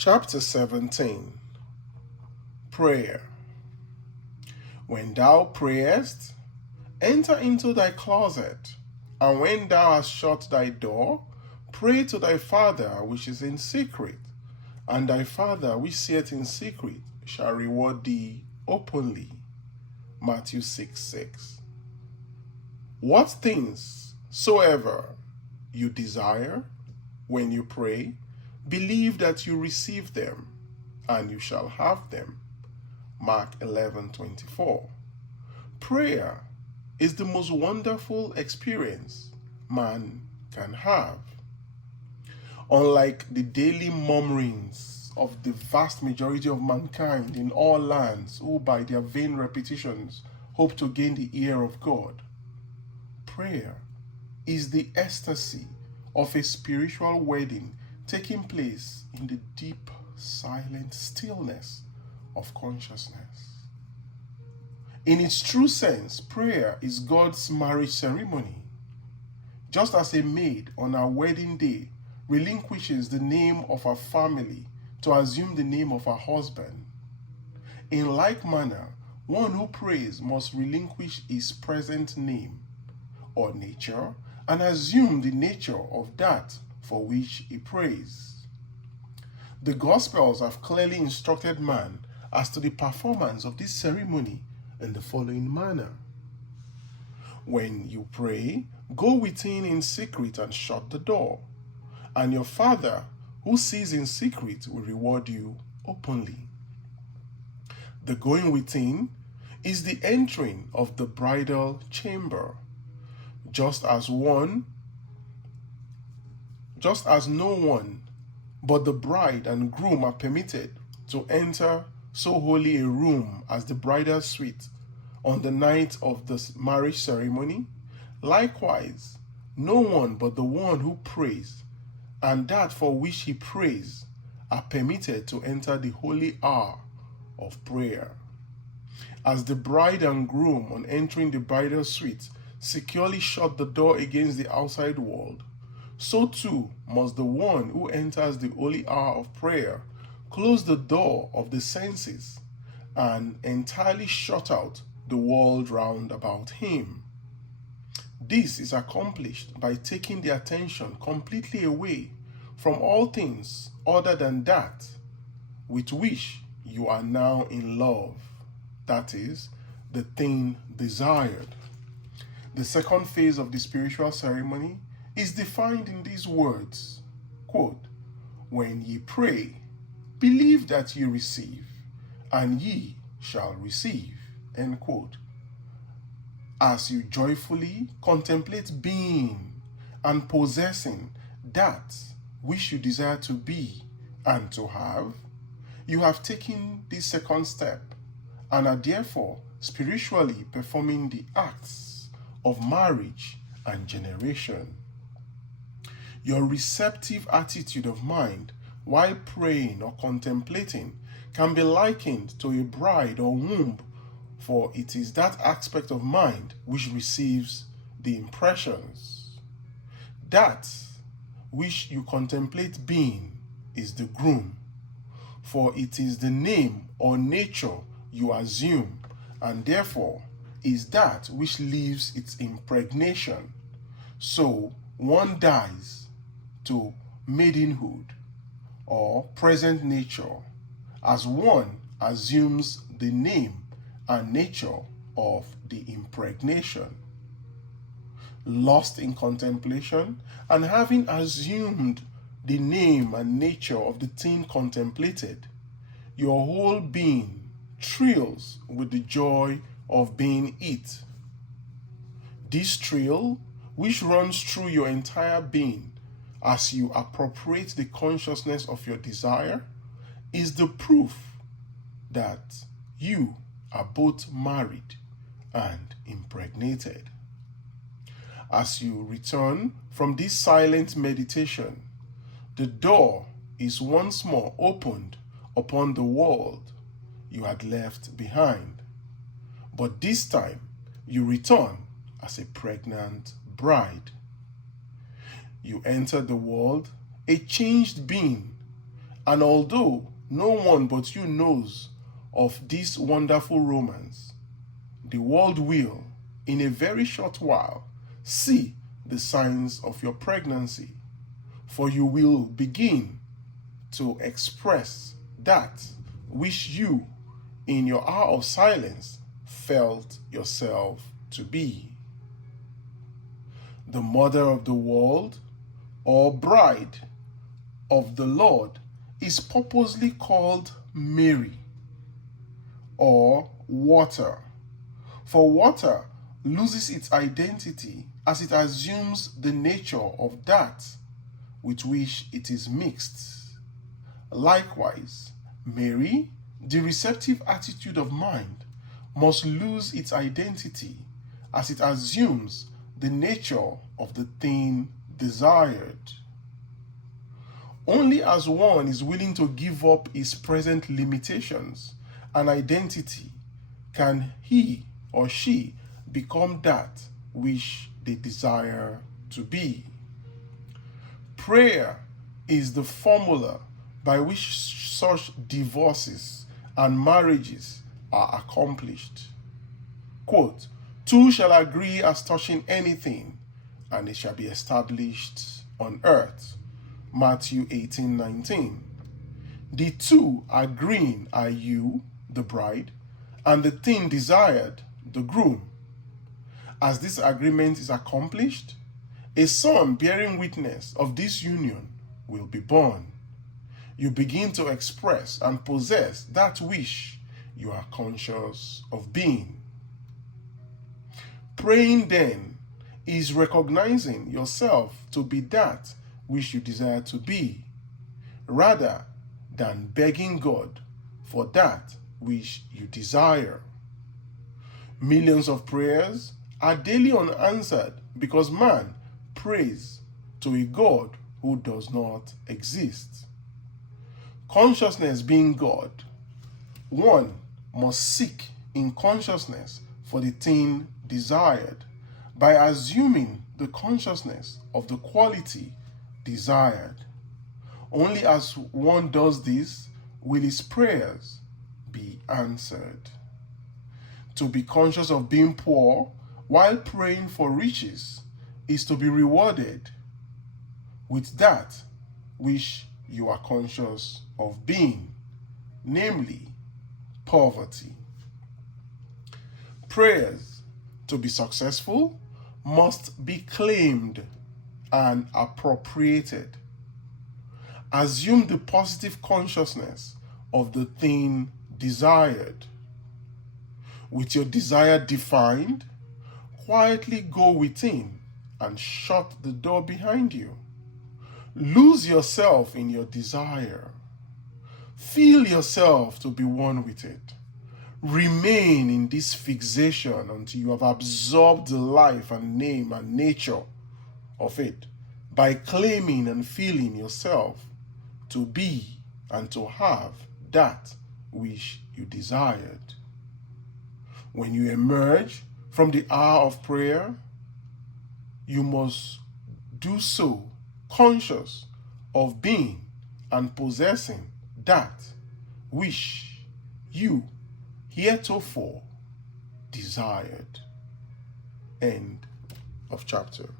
Chapter 17. Prayer. When thou prayest, enter into thy closet, and when thou hast shut thy door, pray to thy Father which is in secret, and thy Father which seeth in secret shall reward thee openly. Matthew 6:6. What things soever you desire when you pray, believe that you receive them, and you shall have them. Mark 11:24. Prayer is the most wonderful experience man can have. Unlike the daily murmurings of the vast majority of mankind in all lands who by their vain repetitions hope to gain the ear of God, prayer is the ecstasy of a spiritual wedding taking place in the deep, silent stillness of consciousness. In its true sense, prayer is God's marriage ceremony. Just as a maid on her wedding day relinquishes the name of her family to assume the name of her husband, in like manner, one who prays must relinquish his present name or nature and assume the nature of that for which he prays. The Gospels have clearly instructed man as to the performance of this ceremony in the following manner. When you pray, go within in secret and shut the door, and your Father who sees in secret will reward you openly. The going within is the entering of the bridal chamber, just as no one but the bride and groom are permitted to enter so holy a room as the bridal suite on the night of the marriage ceremony. Likewise, no one but the one who prays and that for which he prays are permitted to enter the holy hour of prayer. As the bride and groom, on entering the bridal suite, securely shut the door against the outside world, so too must the one who enters the holy hour of prayer close the door of the senses and entirely shut out the world round about him. This is accomplished by taking the attention completely away from all things other than that with which you are now in love, that is, the thing desired. The second phase of the spiritual ceremony is defined in these words, quote, when ye pray, believe that ye receive, and ye shall receive, end quote. As you joyfully contemplate being and possessing that which you desire to be and to have, you have taken this second step and are therefore spiritually performing the acts of marriage and generation. Your receptive attitude of mind while praying or contemplating can be likened to a bride or womb, for it is that aspect of mind which receives the impressions. That which you contemplate being is the groom, for it is the name or nature you assume, and therefore is that which leaves its impregnation. So one dies to maidenhood or present nature as one assumes the name and nature of the impregnation. Lost in contemplation and having assumed the name and nature of the thing contemplated, your whole being thrills with the joy of being it. This thrill, which runs through your entire being as you appropriate the consciousness of your desire, is the proof that you are both married and impregnated. As you return from this silent meditation, the door is once more opened upon the world you had left behind. But this time you return as a pregnant bride. You enter the world a changed being And although no one but you knows of this wonderful romance, the world will, in a very short while, see the signs of your pregnancy, for you will begin to express that which you, in your hour of silence, felt yourself to be. The mother of the world, or bride of the Lord, is purposely called Mary, or water. For water loses its identity as it assumes the nature of that with which it is mixed. Likewise, Mary, the receptive attitude of mind, must lose its identity as it assumes the nature of the thing desired. Only as one is willing to give up his present limitations and identity can he or she become that which they desire to be. Prayer is the formula by which such divorces and marriages are accomplished. Quote, "Two shall agree as touching anything, and it shall be established on earth." Matthew 18:19. The two agreeing are you, the bride, and the thing desired, the groom. As this agreement is accomplished, a son bearing witness of this union will be born. You begin to express and possess that which you are conscious of being. Praying then is recognizing yourself to be that which you desire to be, rather than begging God for that which you desire. Millions of prayers are daily unanswered because man prays to a God who does not exist. Consciousness being God, one must seek in consciousness for the thing desired by assuming the consciousness of the quality desired. Only as one does this will his prayers be answered. To be conscious of being poor while praying for riches is to be rewarded with that which you are conscious of being, namely poverty. Prayers, to be successful, must be claimed and appropriated. Assume the positive consciousness of the thing desired. With your desire defined, quietly go within and shut the door behind you. Lose yourself in your desire. Feel yourself to be one with it. Remain in this fixation until you have absorbed the life and name and nature of it by claiming and feeling yourself to be and to have that which you desired. When you emerge from the hour of prayer, you must do so conscious of being and possessing that which you heretofore desired. End of chapter.